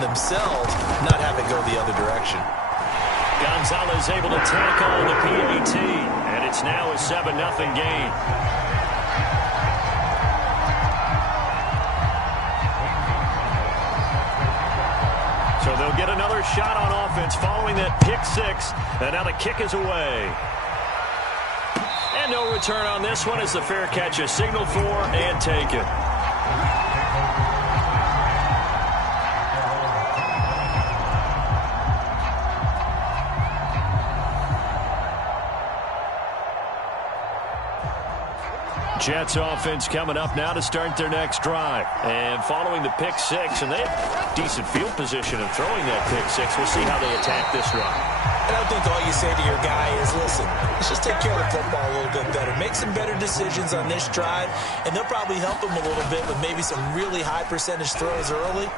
and themselves not have it go the other direction. Gonzalez able to tackle the PAT, and it's now a 7-0 game. So they'll get another shot on offense following that pick six, and now the kick is away. And no return on this one as the fair catch is signaled for and taken. Jets offense coming up now to start their next drive. And following the pick six, and they have decent field position in throwing that pick six. We'll see how they attack this run. And I think all you say to your guy is, listen, let's just take care of the football a little bit better. Make some better decisions on this drive, and they'll probably help him a little bit with maybe some really high percentage throws early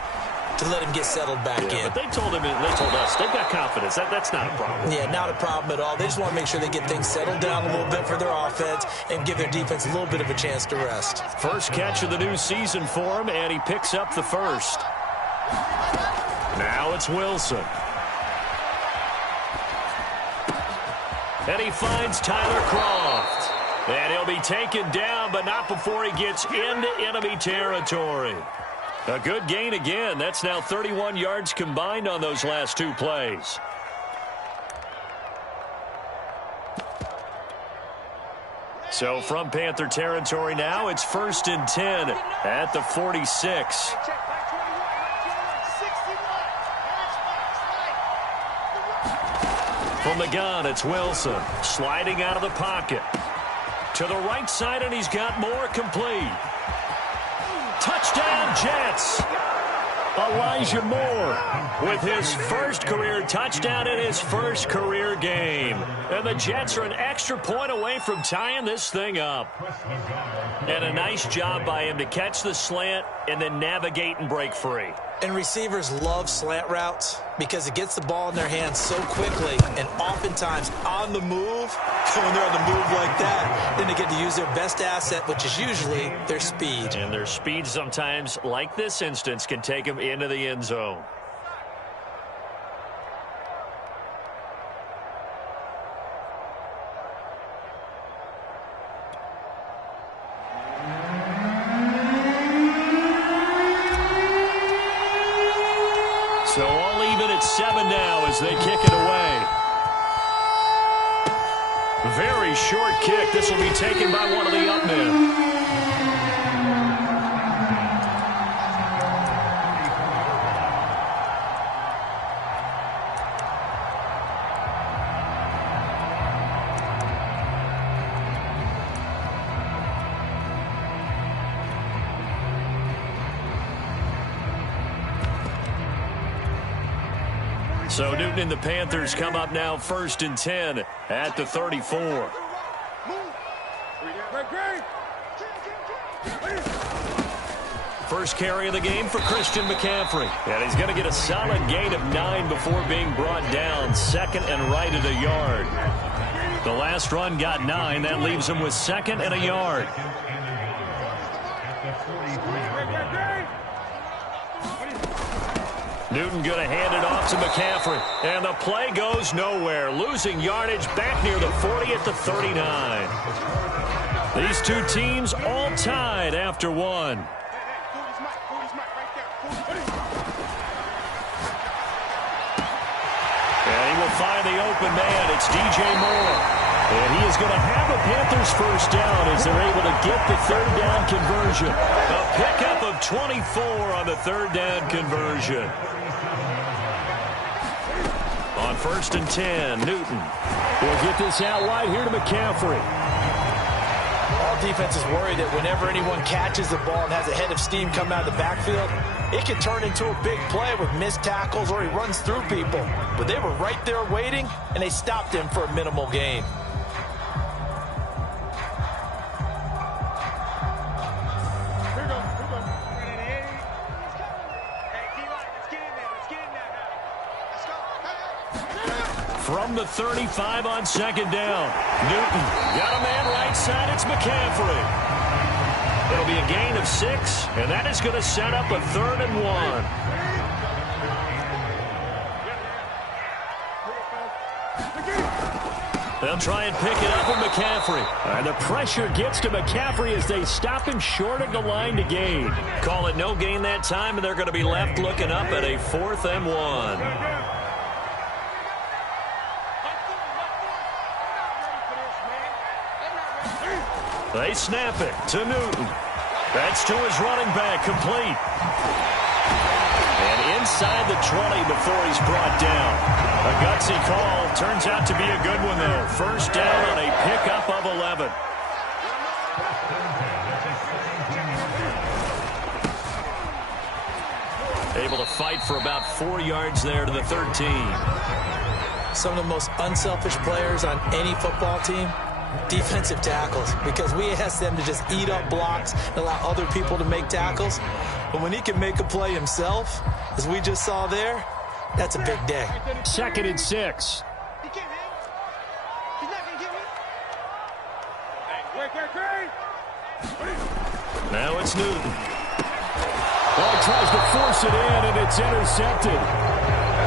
to let him get settled back in. But they told us they've got confidence. That's not a problem. Yeah, not a problem at all. They just want to make sure they get things settled down a little bit for their offense and give their defense a little bit of a chance to rest. First catch of the new season for him, and he picks up the first. Now it's Wilson. And he finds Tyler Croft. And he'll be taken down, but not before he gets into enemy territory. A good gain again. That's now 31 yards combined on those last two plays. So from Panther territory now, it's 1st and 10 at the 46. From the gun, it's Wilson sliding out of the pocket. To the right side, and he's got more complete. Touchdown, Jets. Elijah Moore with his first career touchdown in his first career game. And the Jets are an extra point away from tying this thing up. And a nice job by him to catch the slant and then navigate and break free. And receivers love slant routes because it gets the ball in their hands so quickly and oftentimes on the move. When they're on the move like that, then they get to use their best asset, which is usually their speed. And their speed sometimes, like this instance, can take them into the end zone. So all even at 7 now as they kick it away. Very short kick. This will be taken by one of the up men. So Newton and the Panthers come up now 1st and 10 at the 34. First carry of the game for Christian McCaffrey. And he's going to get a solid gain of 9 before being brought down. Second and right at a yard. The last run got 9. That leaves him with 2nd and a yard. Newton going to hand it off to McCaffrey. And the play goes nowhere. Losing yardage back near the 40 at the 39. These two teams all tied after one. And he will find the open man. It's DJ Moore. And he is going to have a Panthers first down as they're able to get the third down conversion. A pickup of 24 on the third down conversion. On 1st and 10, Newton will get this out wide here to McCaffrey. All defense is worried that whenever anyone catches the ball and has a head of steam come out of the backfield, it can turn into a big play with missed tackles or he runs through people. But they were right there waiting, and they stopped him for a minimal gain. From the 35 on 2nd down. Newton got a man right side. It's McCaffrey. It'll be a gain of 6, and that is going to set up a 3rd and 1. They'll try and pick it up with McCaffrey. And the pressure gets to McCaffrey as they stop him short of the line to gain. Call it no gain that time, and they're going to be left looking up at a 4th and 1. They snap it to Newton. That's to his running back, complete. And inside the 20 before he's brought down. A gutsy call. Turns out to be a good one, though. First down on a pickup of 11. Able to fight for about 4 yards there to the 13. Some of the most unselfish players on any football team, defensive tackles, because we ask them to just eat up blocks and allow other people to make tackles. But when he can make a play himself, as we just saw there, that's a big day. 2nd and 6. Now it's Newton. Oh, he tries to force it in, and it's intercepted.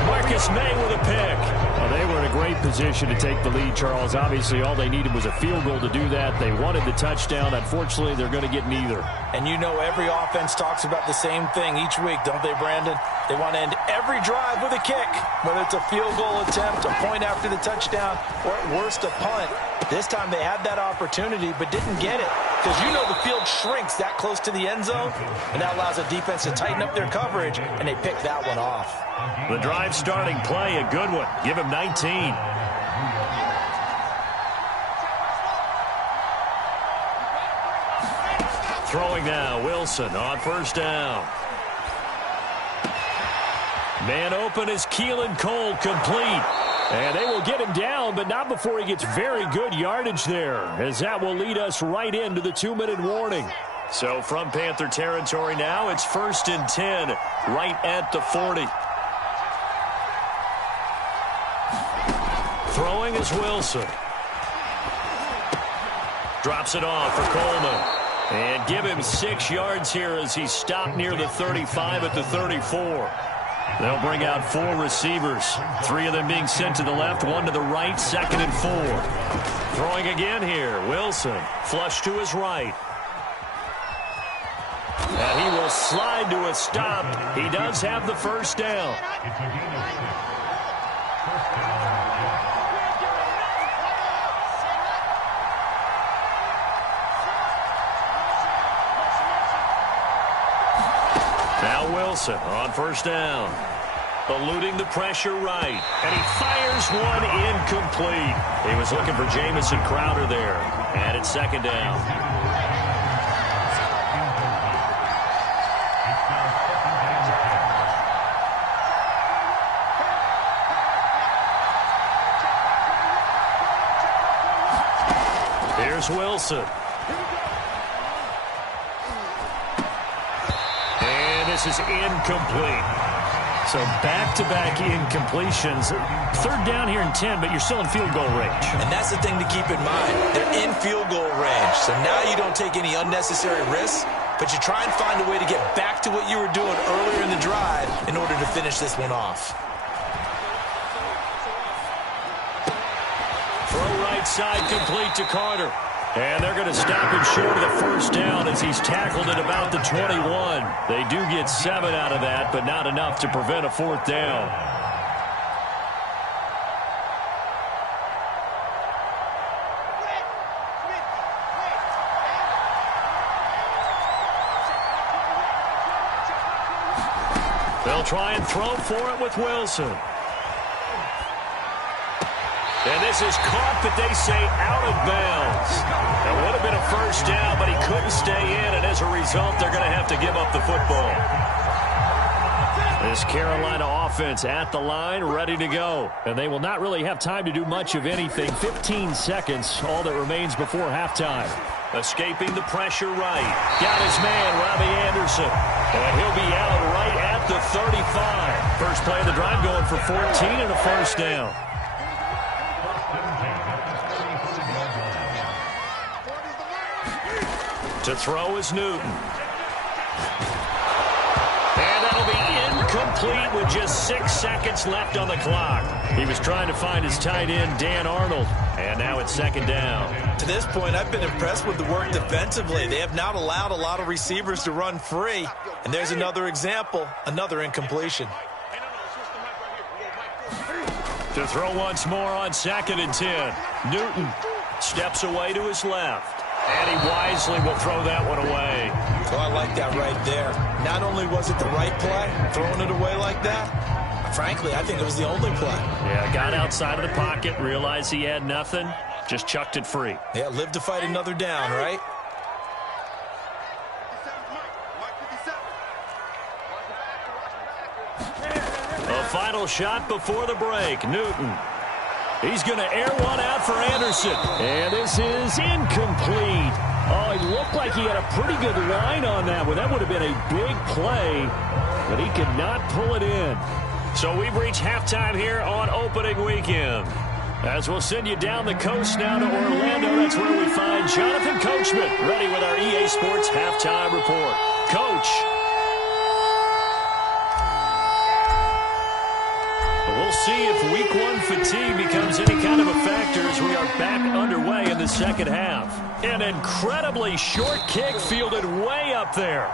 Marcus May with a pick. Well, they were in a great position to take the lead, Charles. Obviously, all they needed was a field goal to do that. They wanted the touchdown. Unfortunately, they're going to get neither. And you know every offense talks about the same thing each week, don't they, Brandon? They want to end every drive with a kick, whether it's a field goal attempt, a point after the touchdown, or at worst, a punt. This time they had that opportunity but didn't get it, because you know the field shrinks that close to the end zone, and that allows the defense to tighten up their coverage, and they pick that one off. The drive starting play, a good one. Give him 19. Throwing now, Wilson on first down. Man open is Keelan Cole, complete. And they will get him down, but not before he gets very good yardage there, as that will lead us right into the 2-minute warning. So from Panther territory now, it's 1st and 10, right at the 40. Throwing is Wilson. Drops it off for Coleman. And give him 6 yards here as he stopped near the 35 at the 34. They'll bring out 4 receivers. 3 of them being sent to the left, 1 to the right, 2nd and 4. Throwing again here, Wilson. Flush to his right. And he will slide to a stop. He does have the first down. Now Wilson on first down. Eluding the pressure right. And he fires one incomplete. He was looking for Jamison Crowder there. And it's 2nd down. Here's Wilson. This is incomplete. So back-to-back incompletions. 3rd down here and 10, but you're still in field goal range. And that's the thing to keep in mind. They're in field goal range. So now you don't take any unnecessary risks, but you try and find a way to get back to what you were doing earlier in the drive in order to finish this one off. Throw right side complete to Carter. And they're going to stop him short of the first down as he's tackled at about the 21. They do get 7 out of that, but not enough to prevent a 4th down. They'll try and throw for it with Wilson. And this is caught, but they say out of bounds. That would have been a first down, but he couldn't stay in, and as a result, they're going to have to give up the football. This Carolina offense at the line, ready to go. And they will not really have time to do much of anything. 15 seconds, all that remains before halftime. Escaping the pressure right. Got his man, Robbie Anderson. And he'll be out right at the 35. First play of the drive going for 14 and a first down. To throw is Newton. And that'll be incomplete. complete with just 6 seconds left on the clock. He was trying to find his tight end, Dan Arnold, and now it's second down. To this point, I've been impressed with the work defensively. They have not allowed a lot of receivers to run free. And there's another example, another incompletion. To throw once more on 2nd and 10. Newton steps away to his left. And he wisely will throw that one away. Oh, I like that right there. Not only was it the right play, throwing it away like that, frankly, I think it was the only play. Yeah, got outside of the pocket, realized he had nothing, just chucked it free. Yeah, live to fight another down, right? A final shot before the break. Newton. He's going to air one out for Anderson. And this is incomplete. Oh, it looked like he had a pretty good line on that one. That would have been a big play, but he could not pull it in. So we've reached halftime here on opening weekend. As we'll send you down the coast now to Orlando, that's where we find Jonathan Coachman ready with our EA Sports halftime report. Coach. We'll see if week 1 fatigue becomes any kind of a factor as we are back underway in the second half. An incredibly short kick fielded way up there.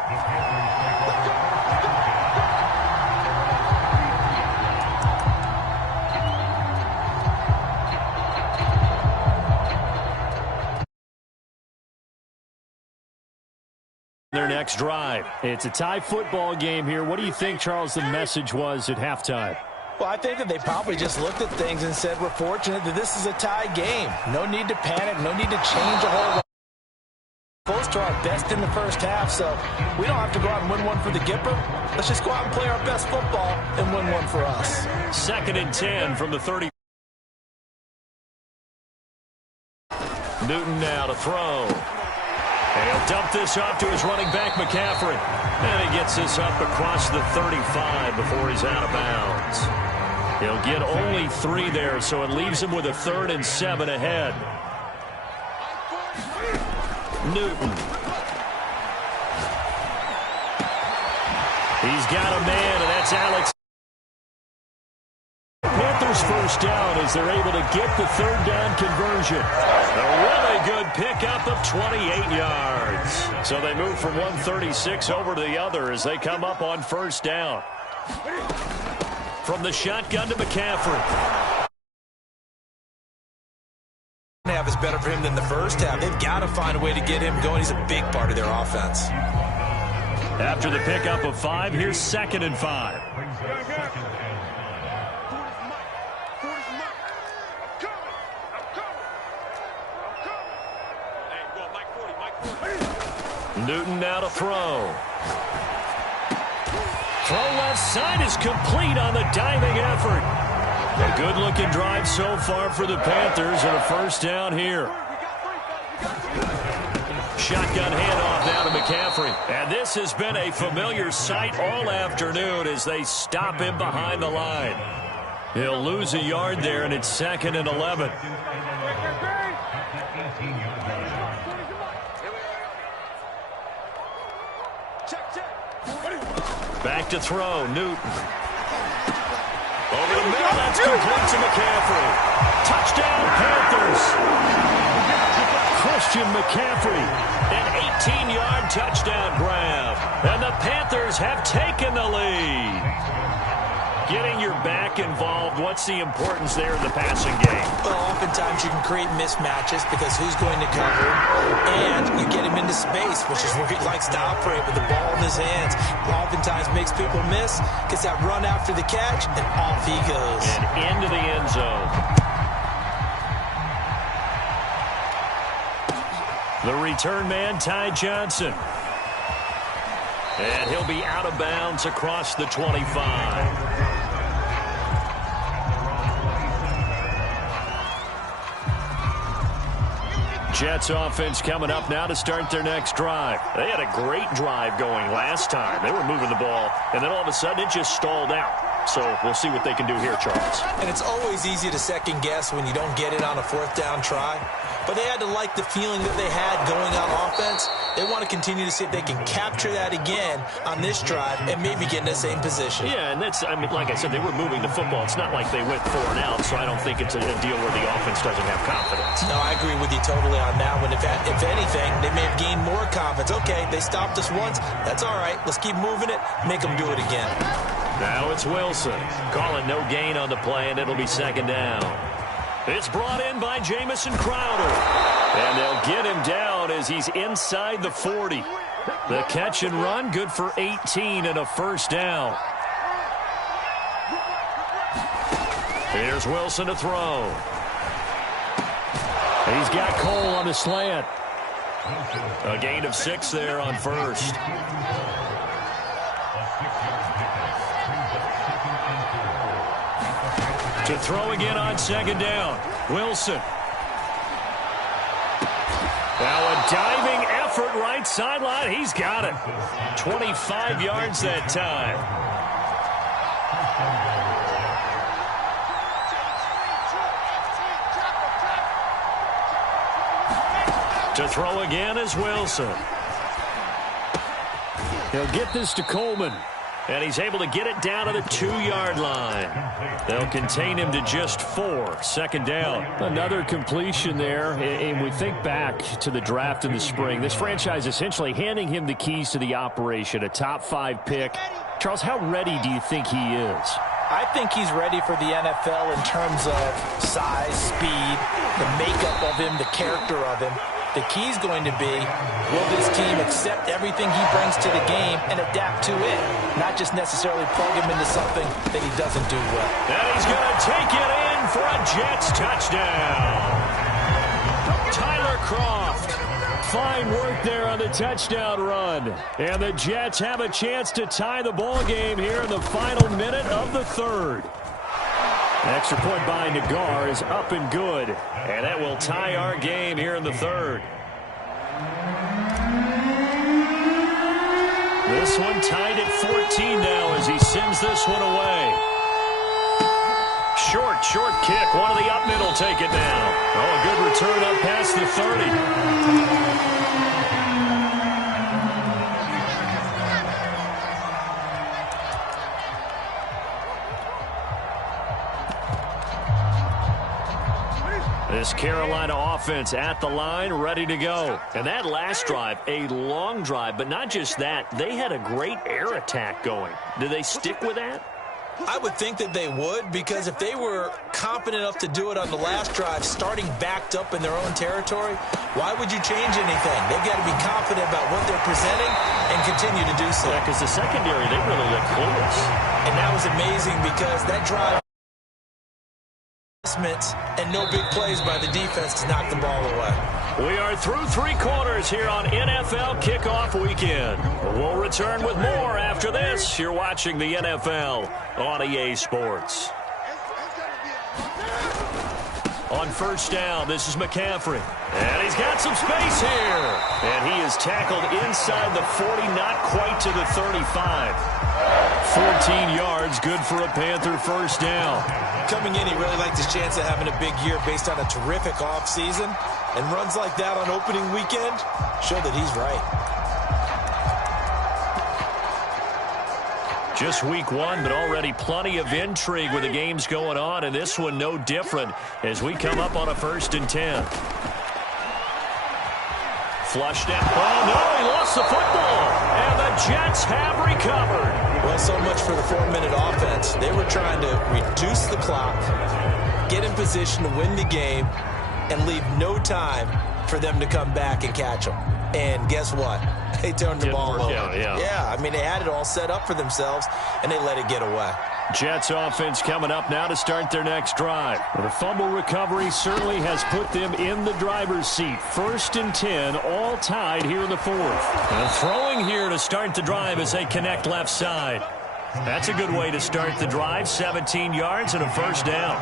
Their next drive. It's a tie football game here. What do you think, Charles, the message was at halftime? Well, I think that they probably just looked at things and said, we're fortunate that this is a tie game. No need to panic. No need to change a whole lot. Close to our best in the first half, so we don't have to go out and win one for the Gipper. Let's just go out and play our best football and win one for us. 2nd and 10 from the 30. Newton now to throw. And he'll dump this off to his running back, McCaffrey. And he gets this up across the 35 before he's out of bounds. He'll get only 3 there, so it leaves him with a 3rd and 7 ahead. Newton. He's got a man, and that's Alex. Panthers first down as they're able to get the 3rd down conversion. A really good pickup of 28 yards. So they move from 136 over to the other as they come up on first down. From the shotgun to McCaffrey. Half is better for him than the first half. They've got to find a way to get him going. He's a big part of their offense. After the pickup of 5, here's 2nd and 5. Newton now to throw. Throw left side is complete on the diving effort. A good-looking drive so far for the Panthers and a first down here. Shotgun handoff now to McCaffrey. And this has been a familiar sight all afternoon as they stop him behind the line. He'll lose a yard there, and it's 2nd and 11. Back to throw, Newton. Over the middle, that's complete to McCaffrey. Touchdown, Panthers. Christian McCaffrey, an 18-yard touchdown grab. And the Panthers have taken the lead. Getting your back involved, what's the importance there in the passing game? Well, oftentimes you can create mismatches because who's going to cover, and you get him into space, which is where he likes to operate with the ball in his hands. Oftentimes makes people miss, gets that run after the catch, and off he goes. And into the end zone. The return man, Ty Johnson. And he'll be out of bounds across the 25. Jets offense coming up now to start their next drive. They had a great drive going last time. They were moving the ball, and then all of a sudden it just stalled out. So we'll see what they can do here, Charles. And it's always easy to second guess when you don't get it on a fourth down try. But they had to like the feeling that they had going on offense. They want to continue to see if they can capture that again on this drive and maybe get in the same position. Yeah, and that's, I mean, like I said, they were moving the football. It's not like they went 4 and out, so I don't think it's a deal where the offense doesn't have confidence. No, I agree with you totally on that one. If anything, they may have gained more confidence. Okay, they stopped us once. That's all right. Let's keep moving it. Make them do it again. Now it's Wilson. Calling no gain on the play, and it'll be second down. It's brought in by Jamison Crowder. And they'll get him down as he's inside the 40. The catch and run, good for 18 and a first down. Here's Wilson to throw. He's got Cole on the slant. A gain of 6 there on first. To throw again on second down. Wilson. Now a diving effort right sideline. He's got it. 25 yards that time. To throw again is Wilson. He'll get this to Coleman. And he's able to get it down to the 2-yard line. They'll contain him to just 4. Second down. Another completion there. And we think back to the draft in the spring. This franchise essentially handing him the keys to the operation. A top 5 pick. Charles, how ready do you think he is? I think he's ready for the NFL in terms of size, speed, the makeup of him, the character of him. The key's going to be, will this team accept everything he brings to the game and adapt to it, not just necessarily plug him into something that he doesn't do well. And he's going to take it in for a Jets touchdown. Tyler Kroft. Fine work there on the touchdown run. And the Jets have a chance to tie the ball game here in the final minute of the third. Extra point by Nagar is up and good. And that will tie our game here in the third. This one tied at 14 now as he sends this one away. Short kick. One of the up middle take it now. Oh, a good return up past the 30. This Carolina offense at the line, ready to go. And that last drive, a long drive, but not just that. They had a great air attack going. Do they stick with that? I would think that they would, because if they were confident enough to do it on the last drive, starting backed up in their own territory, why would you change anything? They've got to be confident about what they're presenting and continue to do so. Yeah, because the secondary, they really look close. And that was amazing because that drive and no big plays by the defense to knock the ball away. We are through 3 quarters here on NFL Kickoff Weekend. We'll return with more after this. You're watching the NFL on EA Sports. On first down, this is McCaffrey. And he's got some space here. And he is tackled inside the 40, not quite to the 35. 14 yards, good for a Panther first down. Coming in, he really liked his chance of having a big year based on a terrific offseason. And runs like that on opening weekend show that he's right. Just week 1, but already plenty of intrigue with the games going on, and this one no different as we come up on a 1st and 10. Flushed out. Oh, no, he lost the football. And the Jets have recovered. Well, so much for the 4-minute offense. They were trying to reduce the clock, get in position to win the game, and leave no time for them to come back and catch them. And guess what? They turned the ball over. Yeah, I mean, they had it all set up for themselves, and they let it get away. Jets offense coming up now to start their next drive. The fumble recovery certainly has put them in the driver's seat. 1st and 10, all tied here in the 4th. And throwing here to start the drive as they connect left side. That's a good way to start the drive. 17 yards and a first down.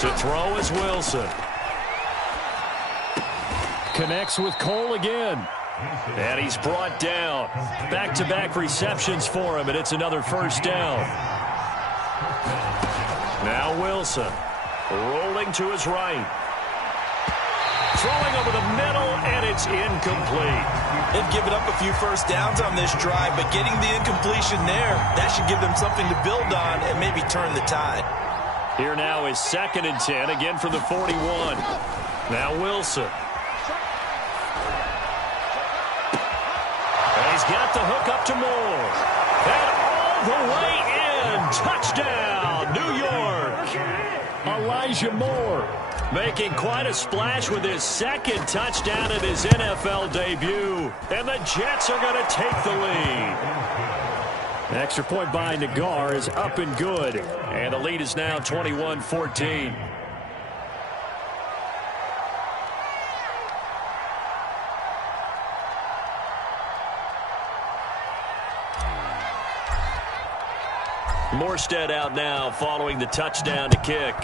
To throw is Wilson. Connects with Cole again. And he's brought down. Back-to-back receptions for him, and it's another first down. Now Wilson rolling to his right. Throwing over the middle, and it's incomplete. They've given up a few first downs on this drive, but getting the incompletion there, that should give them something to build on and maybe turn the tide. Here now is 2nd and 10, again from the 41. Now Wilson. And he's got the hook up to Moore. And all the way in. Touchdown, New York. Elijah Moore making quite a splash with his 2nd touchdown in his NFL debut. And the Jets are going to take the lead. An extra point by Nagar is up and good. And the lead is now 21-14. Morstead out now following the touchdown to kick.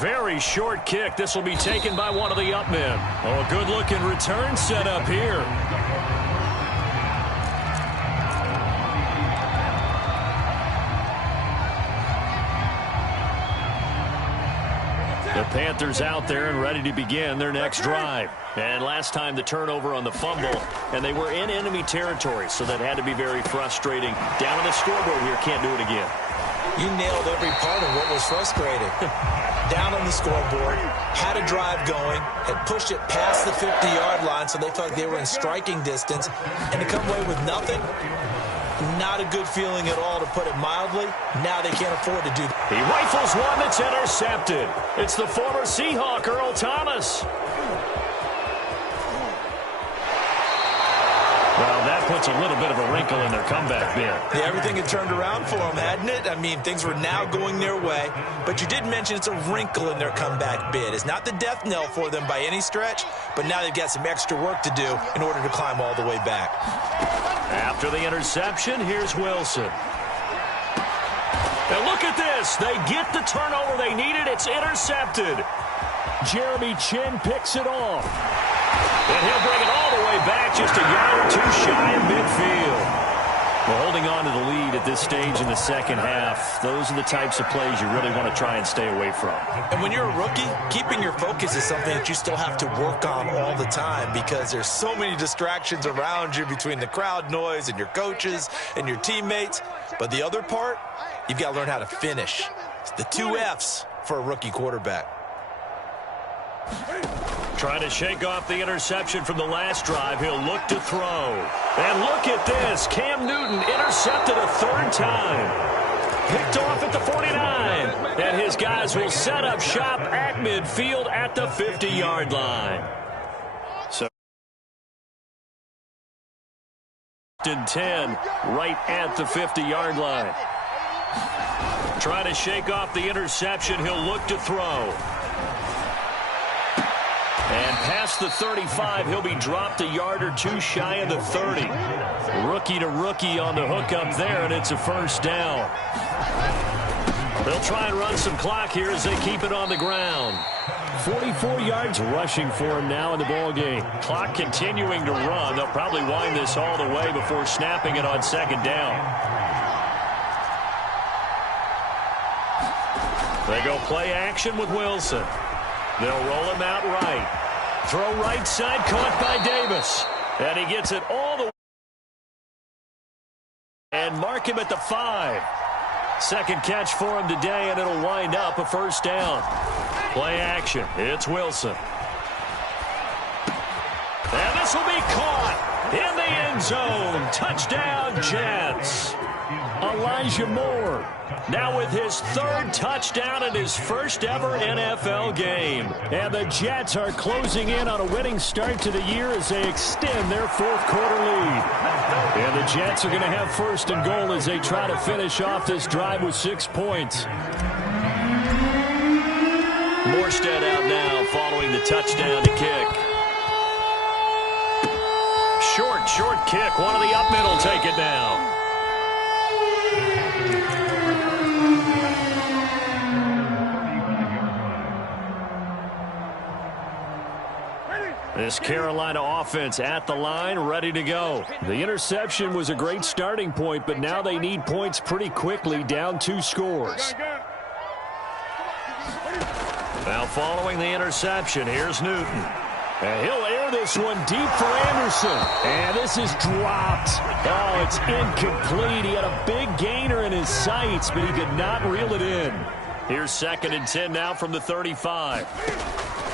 Very short kick. This will be taken by one of the up men. Oh, a good-looking return set up here. The Panthers out there and ready to begin their next drive. And last time the turnover on the fumble, and they were in enemy territory, so that had to be very frustrating. Down on the scoreboard here, can't do it again. You nailed every part of what was frustrating. Down on the scoreboard, had a drive going, had pushed it past the 50-yard line, so they felt like they were in striking distance, and to come away with nothing, not a good feeling at all, to put it mildly. Now they can't afford to do that. He rifles one that's intercepted. It's the former Seahawk, Earl Thomas. Well, that puts a little bit of a wrinkle in their comeback bid. Yeah, everything had turned around for them, hadn't it? I mean, things were now going their way. But you did mention it's a wrinkle in their comeback bid. It's not the death knell for them by any stretch, but now they've got some extra work to do in order to climb all the way back. After the interception, here's Wilson. And look at this. They get the turnover they needed. It's intercepted. Jeremy Chin picks it off. And he'll bring it all the way back, just a yard or two shy of midfield. Well, holding on to the lead at this stage in the second half, those are the types of plays you really want to try and stay away from. And when you're a rookie, keeping your focus is something that you still have to work on all the time, because there's so many distractions around you between the crowd noise and your coaches and your teammates. But the other part, you've got to learn how to finish. It's the 2 F's for a rookie quarterback. Trying to shake off the interception from the last drive. He'll look to throw. And look at this. Cam Newton intercepted a 3rd time. Picked off at the 49. And his guys will set up shop at midfield at the 50-yard line. So 10 right at the 50-yard line. Trying to shake off the interception. He'll look to throw. And past the 35, he'll be dropped a yard or two shy of the 30. Rookie to rookie on the hook up there, and it's a first down. They'll try and run some clock here as they keep it on the ground. 44 yards rushing for him now in the ball game. Clock continuing to run. They'll probably wind this all the way before snapping it on 2nd down. They go play action with Wilson. They'll roll him out right. Throw right side, caught by Davis. And he gets it all the way. And mark him at the 5. Second catch for him today, and it'll wind up a first down. Play action. It's Wilson. And this will be caught in the end zone. Touchdown, Jets. Elijah Moore now with his 3rd touchdown in his first ever NFL game. And the Jets are closing in on a winning start to the year as they extend their 4th quarter lead. And the Jets are going to have 1st and goal as they try to finish off this drive with 6 points. Morstead out now following the touchdown to kick. Short kick. One of the up men will take it down. This Carolina offense at the line, ready to go. The interception was a great starting point, but now they need points pretty quickly, down 2 scores. Now following the interception, here's Newton. And he'll air this one deep for Anderson. And this is dropped. Oh, it's incomplete. He had a big gainer in his sights, but he could not reel it in. Here's 2nd and 10 now from the 35.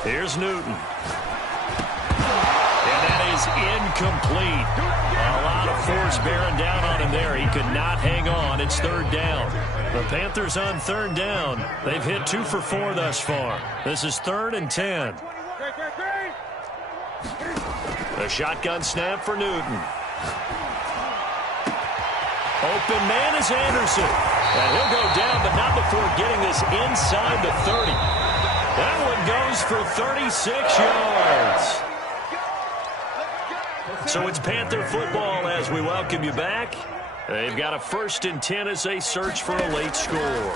Here's Newton. And that is incomplete. A lot of force bearing down on him there. He could not hang on. It's 3rd down. The Panthers on 3rd down. They've hit 2 for 4 thus far. This is 3rd and 10. A shotgun snap for Newton. Open man is Anderson. And he'll go down, but not before getting this inside the 30. That one goes for 36 yards. So it's Panther football as we welcome you back. They've got a 1st and 10 as they search for a late score.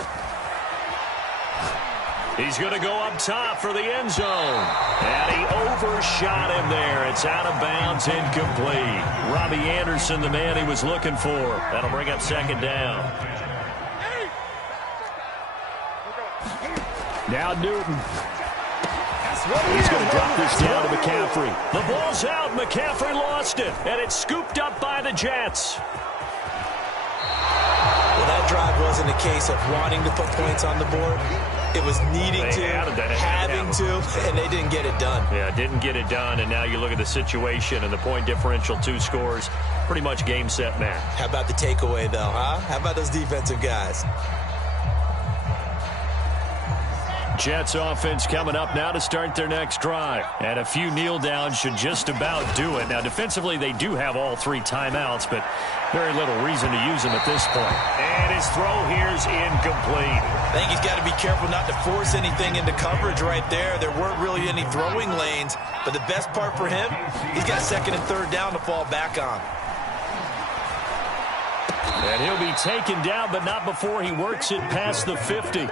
He's going to go up top for the end zone. And he overshot him there. It's out of bounds, incomplete. Robbie Anderson, the man he was looking for. That'll bring up 2nd down. Now Newton. He's going to drop this down to McCaffrey. The ball's out. McCaffrey lost it. And it's scooped up by the Jets. Well, that drive wasn't a case of wanting to put points on the board. It was needing to, having to, and they didn't get it done. Yeah, didn't get it done, and now you look at the situation and the point differential, 2 scores, pretty much game, set, match. How about the takeaway, though, huh? How about those defensive guys? Jets offense coming up now to start their next drive. And a few kneel downs should just about do it. Now, defensively, they do have all 3 timeouts, but very little reason to use them at this point. And his throw here's incomplete. I think he's got to be careful not to force anything into coverage right there. There weren't really any throwing lanes, but the best part for him, he's got 2nd and 3rd down to fall back on. And he'll be taken down, but not before he works it past the 50.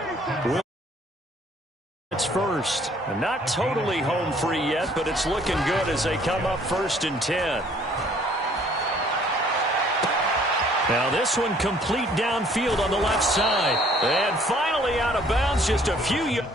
It's first. And not totally home free yet, but it's looking good as they come up 1st and 10. Now this one complete downfield on the left side. And finally out of bounds, just a few yards.